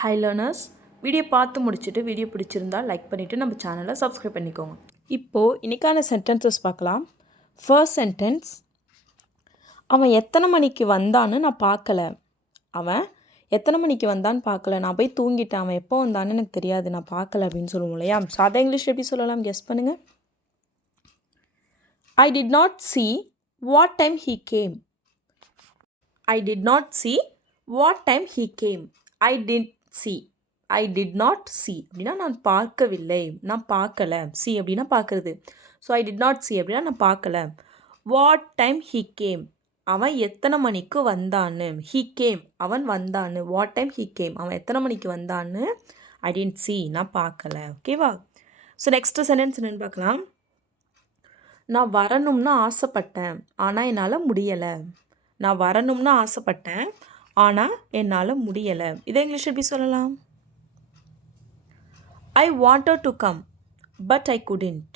High learners, video பார்த்து முடிச்சுட்டு video பிடிச்சிருந்தா லைக் பண்ணிவிட்டு நம்ம சேனலை சப்ஸ்கிரைப் பண்ணிக்கோங்க. இப்போது இன்றைக்கான சென்டென்சஸ் பார்க்கலாம். ஃபர்ஸ்ட் சென்டென்ஸ், அவன் எத்தனை மணிக்கு வந்தான்னு நான் பார்க்கல. அவன் எத்தனை மணிக்கு வந்தான்னு பார்க்கல, நான் போய் தூங்கிட்டேன், அவன் எப்போ வந்தான்னு எனக்கு தெரியாது, நான் பார்க்கல அப்படின்னு சொல்லுவோம் இல்லையா? சாதா இங்கிலீஷ் எப்படி சொல்லலாம், கெஸ் பண்ணுங்கள். I did not see what time he came. I did not see what time he came. I did see. I did not see அப்படின்னா நான் பார்க்கவில்லை, நான் பார்க்கல. see அப்படின்னா பார்க்கறது. So I did not see அப்படின்னா நான் பார்க்கல. What time he came, அவன் எத்தனை மணிக்கு வந்தான்னு. He came, அவன் வந்தான்னு. What time he came, அவன் எத்தனை மணிக்கு வந்தான்னு. I didn't see, நான் பார்க்கல. ஓகேவா? ஸோ நெக்ஸ்ட் சென்டென்ஸ் என்னென்னு பார்க்கலாம். நான் வரணும்னு ஆசைப்பட்டேன், ஆனால் என்னால் முடியலை. நான் வரணும்னு ஆசைப்பட்டேன், ஆனால் என்னால் முடியலை. இதை இங்கிலீஷ் எப்படி சொல்லலாம்? I wanted to come, but I couldn't.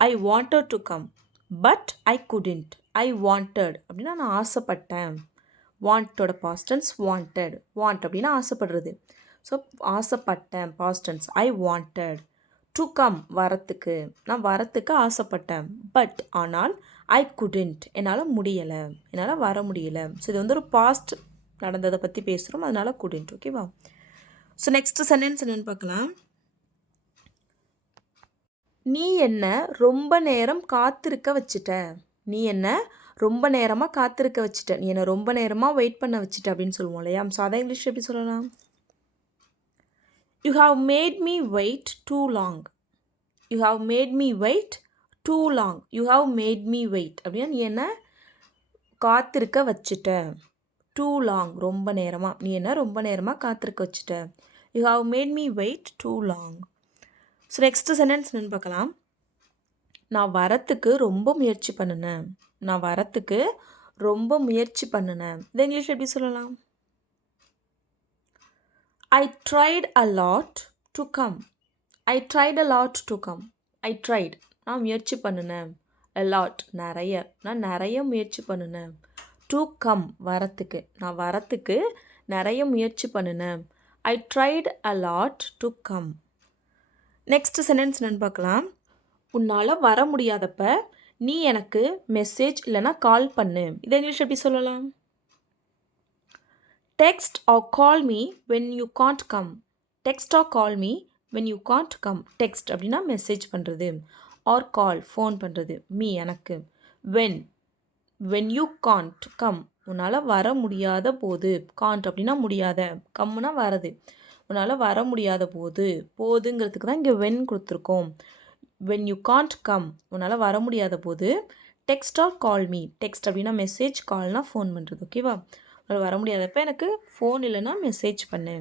I wanted to come, but I couldn't. I wanted அப்படின்னா நான் ஆசைப்பட்டேன். வாண்டோட past tense wanted. want அப்படின்னா ஆசைப்படுறது. ஸோ ஆசைப்பட்டேன் past tense. I wanted to come, வரத்துக்கு. நான் வரத்துக்கு ஆசைப்பட்டேன். பட் ஆனால் I couldn't, என்னால் முடியலை, என்னால் வர முடியலை. ஸோ இது வந்து ஒரு பாஸ்ட் நடந்ததை பற்றி பேசுகிறோம், அதனால் couldn't. ஓகேவா? ஸோ நெக்ஸ்ட் சென்டென்ஸ் என்னென்னு பார்க்கலாம். நீ என்ன ரொம்ப நேரம் காத்திருக்க வச்சுட்ட. நீ என்ன ரொம்ப நேரமாக காத்திருக்க வச்சுட்ட, நீ என்ன ரொம்ப நேரமாக வெயிட் பண்ண வச்சுட்ட அப்படின்னு சொல்லுவோம் இல்லையா? ஸோ அதை இங்கிலீஷ் எப்படி சொல்லலாம்? You have made me wait too long. You have made me wait too long. You have made me wait அப்படின்னா நீ என்ன காத்திருக்க வச்சுட்ட. too long, ரொம்ப நேரமாக. நீ என்ன ரொம்ப நேரமாக காத்திருக்க வச்சுட்ட. You have made me wait too long. So next sentence என்னென்னு பார்க்கலாம். நான் வரத்துக்கு ரொம்ப முயற்சி பண்ணினேன். நான் வரத்துக்கு ரொம்ப முயற்சி பண்ணினேன். இதை இங்கிலீஷ் எப்படி சொல்லலாம்? I tried a lot to come. I tried a lot to come. I tried, நான் முயற்சி பண்ணினேன். a lot, நிறைய, நான் நிறைய முயற்சி பண்ணினேன். to come, வரத்துக்கு, நான் வரத்துக்கு நிறைய முயற்சி பண்ணினேன். I tried a lot to come. Next sentence என்னென்னு பார்க்கலாம். உன்னால் வர முடியாதப்ப நீ எனக்கு மெசேஜ் இல்லைனா கால் பண்ணு. இதை இங்கிலீஷ் எப்படி சொல்லலாம்? Text or call me when you can't come. Text or call me when you can't come. Text அப்படின்னா மெசேஜ் பண்ணுறது. or call, ஃபோன் பண்ணுறது. me, எனக்கு. when you can't come, உன்னால் வர முடியாத போது. can't அப்படின்னா முடியாத, கம்முனா வரது. உன்னால் வர முடியாத போது, போதுங்கிறதுக்கு தான் இங்கே when கொடுத்துருக்கோம். when you can't come, உன்னால் வர முடியாத போது. text or call me. text அப்படின்னா மெசேஜ், கால்னா ஃபோன் பண்ணுறது. ஓகேவா? உன்னால் வர முடியாதப்ப எனக்கு ஃபோன் இல்லைன்னா மெசேஜ் பண்ணு.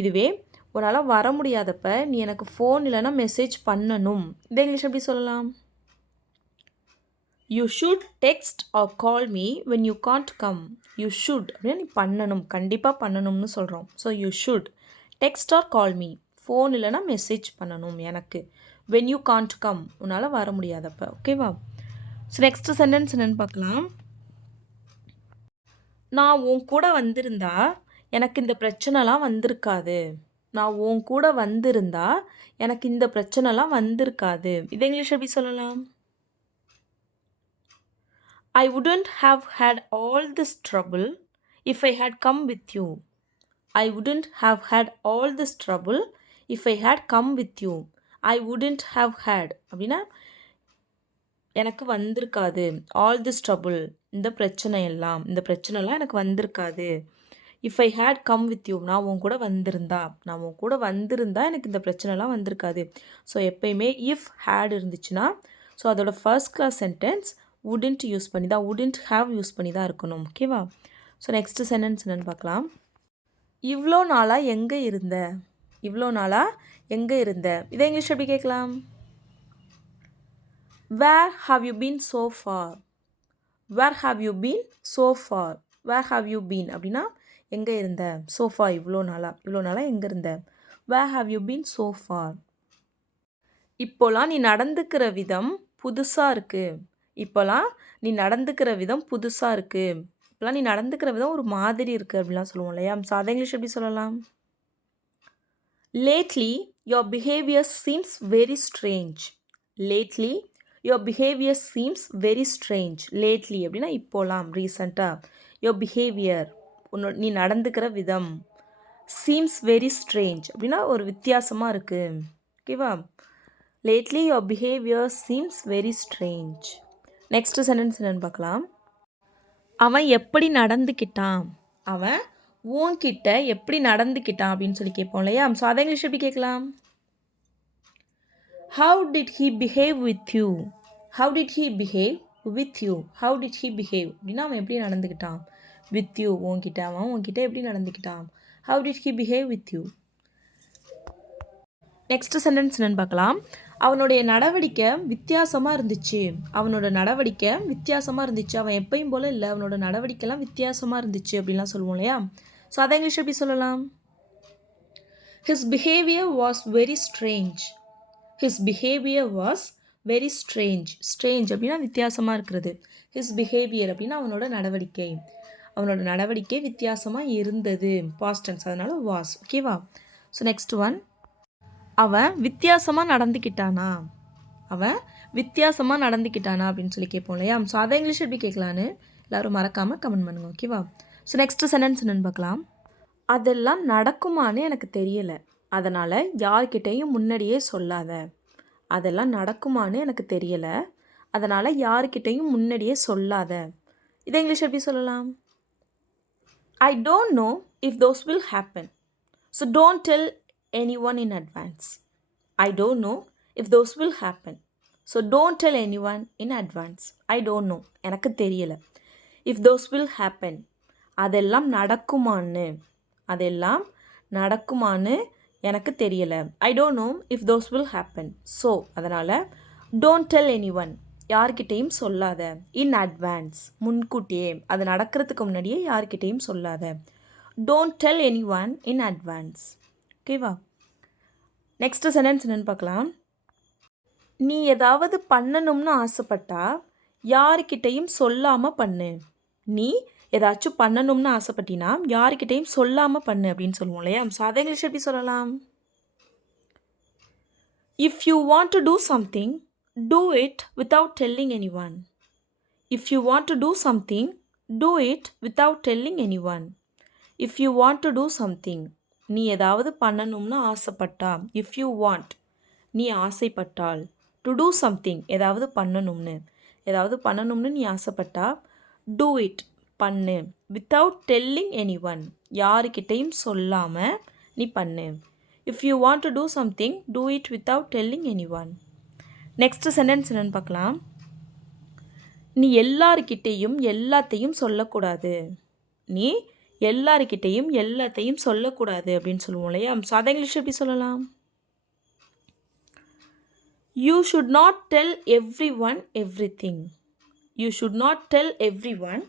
இதுவே உன்னால் வர முடியாதப்ப நீ எனக்கு ஃபோன் இல்லைன்னா மெசேஜ் பண்ணணும். இதை இங்கிலீஷ் எப்படி சொல்லலாம்? You should text or call me when you can't come. You should அப்படின்னா நீ பண்ணணும், கண்டிப்பாக பண்ணணும்னு சொல்கிறோம். So you should text or call me, phone இல்லைன்னா மெசேஜ் பண்ணணும் எனக்கு. when you can't come, உன்னால் வர முடியாதப்ப. ஓகேவா? ஸோ நெக்ஸ்ட் சென்டென்ஸ் என்னென்னு பார்க்கலாம். நான் உன் கூட வந்திருந்தா எனக்கு இந்த பிரச்சனைலாம் வந்திருக்காது. நான் உன் கூட வந்திருந்தா எனக்கு இந்த பிரச்சனைலாம் வந்திருக்காது. இதை இங்கிலீஷ் எப்படி சொல்லலாம்? I wouldn't have had all this trouble if I had come with you. I wouldn't have had all this trouble if I had come with you. I wouldn't have had அப்படின்னா எனக்கு வந்திருக்காது. all this trouble, இந்த பிரச்சனை எல்லாம், இந்த பிரச்சனைலாம் எனக்கு வந்திருக்காது. if I had come with you, நான் உன் கூட வந்திருந்தா, நான் உன் கூட வந்திருந்தா எனக்கு இந்த பிரச்சனைலாம் வந்திருக்காது. ஸோ எப்பயுமே if had இருந்துச்சுன்னா ஸோ அதோட first class sentence wouldn't use பண்ணி தான், wouldn't have யூஸ் பண்ணி தான் இருக்கணும். ஓகேவா? ஸோ நெக்ஸ்ட் சென்டென்ஸ் என்னென்னு பார்க்கலாம். இவ்வளோ நாளாக எங்கே இருந்த. இவ்வளோ நாளாக எங்கே இருந்த. இதை இங்கிலீஷ் எப்படி கேட்கலாம்? Where have you been so far? Where have you been so far? Where have you been அப்படின்னா எங்கே இருந்த. so far, இவ்வளோ நாளாக எங்கே இருந்த. Where have you been so far? இப்போலாம் நீ நடந்துக்கிற விதம் புதுசாக இருக்குது. இப்போலாம் நீ நடந்துக்கிற விதம் புதுசாக இருக்குது. இப்போலாம் நீ நடந்துக்கிற விதம் ஒரு மாதிரி இருக்குது அப்படிலாம் சொல்லுவோம் இல்லையா? ஸோ அதை இங்கிலீஷ் எப்படி சொல்லலாம்? lately your behavior seems very strange. lately your behavior seems very strange. lately அப்படின்னா இப்போலாம் ரீசண்டாக. your behavior நீ நடந்துக்கிற விதம் seems very strange அப்படின்னா ஒரு வித்தியாசமாக இருக்குது. ஓகேவா? lately your behavior seems very strange. Next sentence என்னன்னு பார்க்கலாம். அவன் எப்படி நடந்துக்கிட்டான், அவன் உன்கிட்ட எப்படி நடந்துக்கிட்டான் அப்படின்னு சொல்லி கேட்போம் இல்லையா? ஸோ அதை இங்கிலீஷ் எப்படி கேட்கலாம்? How did he behave with you. How did he behave with you. How did he behave அப்படின்னா அவன் எப்படி நடந்துக்கிட்டான். வித் யூ உன்கிட்ட, அவன் உன்கிட்ட எப்படி நடந்துக்கிட்டான். How did he behave with you. Next sentence என்னன்னு பார்க்கலாம். அவனுடைய நடவடிக்கை வித்தியாசமாக இருந்துச்சு. அவனோட நடவடிக்கை வித்தியாசமாக இருந்துச்சு. அவன் எப்பயும் போல் இல்லை, அவனோட நடவடிக்கைலாம் வித்தியாசமாக இருந்துச்சு அப்படின்லாம் சொல்லுவோம் இல்லையா? ஸோ அதை இங்கிலீஷ் எப்படி சொல்லலாம்? His behavior was very strange. His behavior was very strange. Strange அப்படின்னா வித்தியாசமாக இருக்கிறது. His behavior அப்படின்னா அவனோட நடவடிக்கை. அவனோட நடவடிக்கை வித்தியாசமாக இருந்தது. past tense அதனால was. ஓகேவா? So next one. அவன் வித்தியாசமாக நடந்துக்கிட்டானா. அவன் வித்தியாசமாக நடந்துக்கிட்டானா அப்படின்னு சொல்லி கேட்போம் இல்லையா? ஸோ அதை இங்கிலீஷ் எப்படி கேட்கலான்னு எல்லோரும் மறக்காமல் கமெண்ட் பண்ணுங்கள். ஓகேவா? ஸோ நெக்ஸ்ட் சென்டென்ஸ் என்னென்னு பார்க்கலாம். அதெல்லாம் நடக்குமான்னு எனக்கு தெரியலை, அதனால் யார்கிட்டையும் முன்னாடியே சொல்லாத. அதெல்லாம் நடக்குமான்னு எனக்கு தெரியலை, அதனால் யார்கிட்டையும் முன்னாடியே சொல்லாத. இதை இங்கிலீஷ் எப்படி சொல்லலாம்? I don't know if those will happen, so don't tell anyone in advance. I don't know if those will happen, so don't tell anyone in advance. I don't know எனக்கு தெரியல. if those will happen அதெல்லாம் நடக்குமான்னு, அதெல்லாம் நடக்குமான்னு எனக்கு தெரியல. I don't know if those will happen, so அதனால் don't tell anyone யார்கிட்டையும் சொல்லாத. in advance முன்கூட்டியே, அது நடக்கிறதுக்கு முன்னாடியே யார்கிட்டையும் சொல்லாத. don't tell anyone in advance. ஓகேவா? நெக்ஸ்ட் சென்டென்ஸ் என்னென்னு பார்க்கலாம். நீ ஏதாவது பண்ணணும்னு ஆசைப்பட்டா யாருக்கிட்டையும் சொல்லாமல் பண்ணு. நீ ஏதாச்சும் பண்ணணும்னு ஆசைப்பட்டினா யாருக்கிட்டையும் சொல்லாமல் பண்ணு அப்படின்னு சொல்லுவோம் இல்லையா? ஸோ அதை இங்கிலீஷ் எப்படி சொல்லலாம்? If you want to do something do it without telling any one. If you want to do something do it without telling any one. If you want to do something நீ ஏதாவது பண்ணணும்னு ஆசைப்பட்டா. If you want நீ ஆசைப்பட்டால். To do something ஏதாவது பண்ணணும்னு, ஏதாவது பண்ணணும்னு நீ ஆசைப்பட்டா டூ இட் பண்ணு. வித்தவுட் டெல்லிங் எனி ஒன் யாருக்கிட்டையும் சொல்லாமல் நீ பண்ணு. If you want to do something do it without telling any one. Next sentence என்னென்னு பார்க்கலாம். நீ எல்லாருக்கிட்டேயும் எல்லாத்தையும் சொல்லக்கூடாது. நீ எல்லாருக்கிட்டையும் எல்லாத்தையும் சொல்லக்கூடாது அப்படின்னு சொல்லுவோம் இல்லையா? ஸோ அதை இங்கிலீஷ் எப்படி சொல்லலாம்? You should not del every one every thing. You should not del every one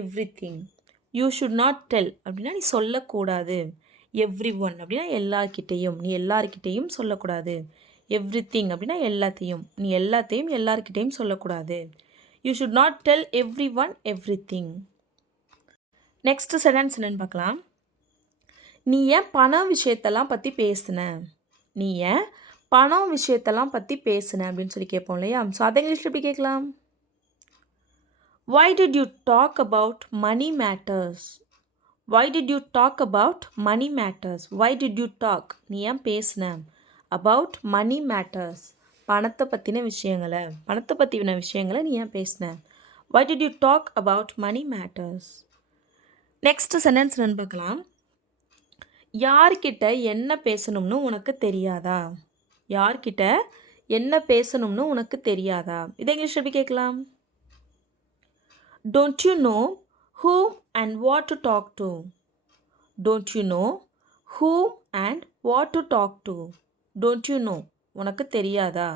every thing. You should not del அப்படின்னா நீ சொல்லக்கூடாது. எவ்ரி ஒன் அப்படின்னா எல்லார்கிட்டையும், நீ எல்லாருக்கிட்டையும் சொல்லக்கூடாது. எவ்ரி திங் அப்படின்னா எல்லாத்தையும், நீ எல்லாத்தையும் எல்லாருக்கிட்டையும் சொல்லக்கூடாது. You should not del every one every thing. Next sentence என்னென்னு பார்க்கலாம். நீ ஏன் பணம் விஷயத்தெல்லாம் பற்றி பேசுன. நீ ஏன் பணம் விஷயத்தெல்லாம் பற்றி பேசுன அப்படின்னு சொல்லி கேட்போம் இல்லையா? ஸோ அதை இங்கிலீஷ் எப்படி கேட்கலாம்? Why did you talk about money matters? Why did you talk about money matters? Why did you talk நீ ஏன் பேசுன about money matters பணத்தை பற்றின விஷயங்களை, பணத்தை பற்றின விஷயங்களை நீ ஏன் பேசுன. Why did you talk about money matters? Next sentence என்னன்னு பார்க்கலாம். யார்கிட்ட என்ன பேசணும்னு உனக்கு தெரியாதா. யார்கிட்ட என்ன பேசணும்னு உனக்கு தெரியாதா. இதை இங்கிலீஷ் எப்படி கேட்கலாம்? Don't you know whom and what to talk to. Don't you know whom and what to talk to. Don't you know உனக்கு தெரியாதா.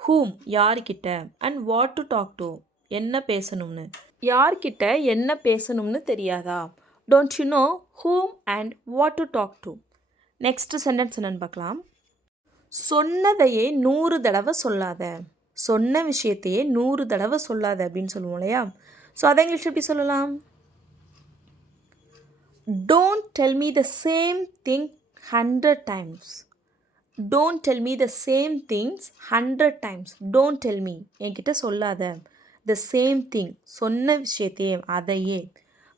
whom யார்கிட்ட and what to talk to என்ன பேசணும்னு. யார்கிட்ட என்ன பேசணும்னு தெரியாதா. Don't you know whom and what to talk to. Next sentence என்னன்னு பார்க்கலாம். சொன்னதையே 100 தடவை சொல்லாத. சொன்ன விஷயத்தையே 100 தடவை சொல்லாத அப்படின்னு சொல்லுவோம் இல்லையா? ஸோ அதை இங்கிலீஷ் எப்படி சொல்லலாம்? Don't tell me the same thing 100 times. Don't tell me the same things 100 times. Don't tell me. என்கிட்ட சொல்லாத. The same thing. சொன்ன விஷயத்தையே அதையே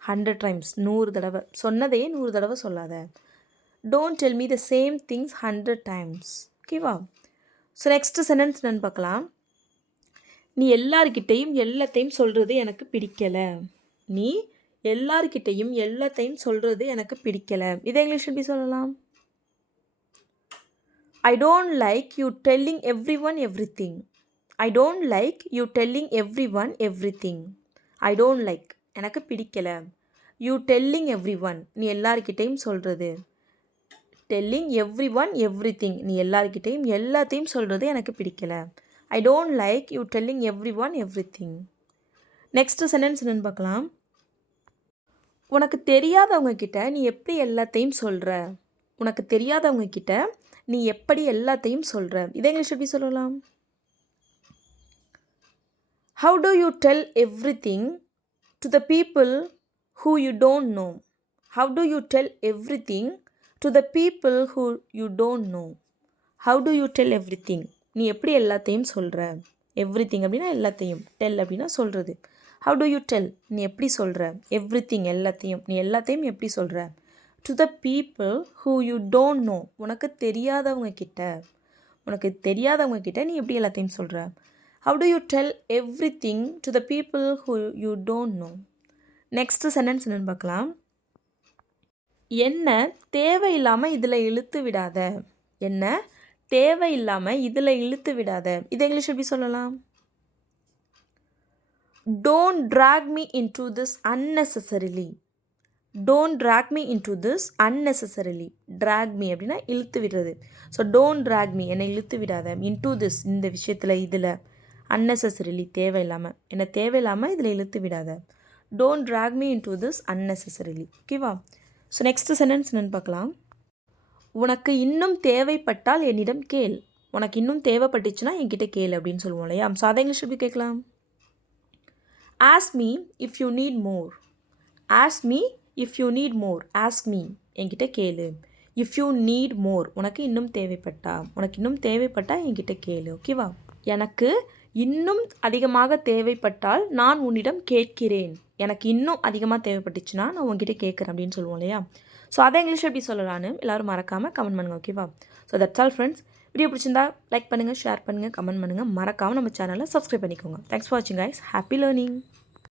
100 times 100 தடவை சொன்னதையே 100 தடவை சொல்லாத. Don't tell me the same things 100 times. ஓகேவா? ஸோ நெக்ஸ்ட் சென்டென்ஸ் என்னன்னு பார்க்கலாம். நீ எல்லார்கிட்டையும் எல்லாத்தையும் சொல்கிறது எனக்கு பிடிக்கலை. நீ எல்லார்கிட்டையும் எல்லாத்தையும் சொல்கிறது எனக்கு பிடிக்கலை. இதை இங்கிலீஷ் எப்படி சொல்லலாம்? I don't like you telling everyone everything. I don't like you telling everyone everything. I don't like எனக்கு பிடிக்கல. You telling everyone நீ எல்லார்கிட்டையும் சொல்கிறது. Telling everyone everything நீ எல்லார்கிட்டையும் எல்லாத்தையும் சொல்கிறது எனக்கு பிடிக்கல. I don't like you telling everyone everything. Next sentence என்னன்னு பார்க்கலாம். உனக்கு தெரியாதவங்க கிட்ட நீ எப்படி எல்லாத்தையும் சொல்கிற. உனக்கு தெரியாதவங்க கிட்ட நீ எப்படி எல்லாத்தையும் சொல்கிற. இதை இங்கிலீஷ் எப்படி சொல்லலாம்? How do you tell everything to the people who you don't know? How do you tell everything to the people who you don't know? How do you tell everything? நீ எப்படி எல்லாத்தையும் சொல்கிற. எவ்ரிதிங் அப்படின்னா எல்லாத்தையும், del அப்படின்னா சொல்கிறது. How do you tell நீ எப்படி சொல்கிற. எவ்ரிதிங் எல்லாத்தையும், நீ எல்லாத்தையும் எப்படி சொல்கிற. To the people who you don't know உனக்கு தெரியாதவங்க கிட்ட நீ எப்படி எல்லாத்தையும் சொல்கிற. How to you tell every thing to the people who you don't know. Next sentence என்னன்னு பார்க்கலாம். என்ன தேவையில்லாமல் இதில் இழுத்து விடாத. என்ன தேவையில்லாமல் இதில் இழுத்து விடாத. இதை இங்கிலீஷ் எப்படி சொல்லலாம்? Don't drag me into this unnecessarily. Don't drag me into this unnecessarily. Drag me அப்படின்னா இழுத்து விடுறது. ஸோ don't drag me என்னை இழுத்து விடாத. into this இந்த விஷயத்தில் இதில் unnecessarily தேவையில்லாமல் என்னை தேவையில்லாமல் இதில் இழுத்து விடாத. Don't drag me into this unnecessarily. ஓகேவா? ஸோ நெக்ஸ்ட் சென்டென்ஸ் என்னன்னு பார்க்கலாம். உனக்கு இன்னும் தேவைப்பட்டால் என்னிடம் கேள். உனக்கு இன்னும் தேவைப்பட்டுச்சுன்னா என்கிட்ட கேள் அப்படின்னு சொல்லுவோம் இல்லையா? ஸோ அதை இங்கிலீஷ் எப்படி கேட்கலாம்? Ask me if you need more. Ask me if you need more. Ask me என்கிட்ட கேளு. If you need more உனக்கு இன்னும் தேவைப்பட்டா என்கிட்ட கேளு. ஓகேவா? எனக்கு இன்னும் அதிகமாக தேவைப்பட்டால் நான் உன்னிடம் கேட்கிறேன். எனக்கு இன்னும் அதிகமாக தேவைப்பட்டுச்சுன்னா நான் உன்கிட்ட கேட்குறேன் அப்படின்னு சொல்லுவோம் இல்லையா? ஸோ அதை இங்கிலீஷ் எப்படி சொல்லலான்னு எல்லோரும் மறக்காமல் கமெண்ட் பண்ணுங்கள். ஓகேவா? So that's all friends. Video பிடிச்சிருந்தா லைக் பண்ணுங்கள், ஷேர் பண்ணுங்கள், கமெண்ட் பண்ணுங்கள். மறக்காமல் நம்ம சேனலை சப்ஸ்கிரைப் பண்ணிக்கோங்க. தேங்க்ஸ் ஃபார் வாட்சிங் கைஸ். Happy learning.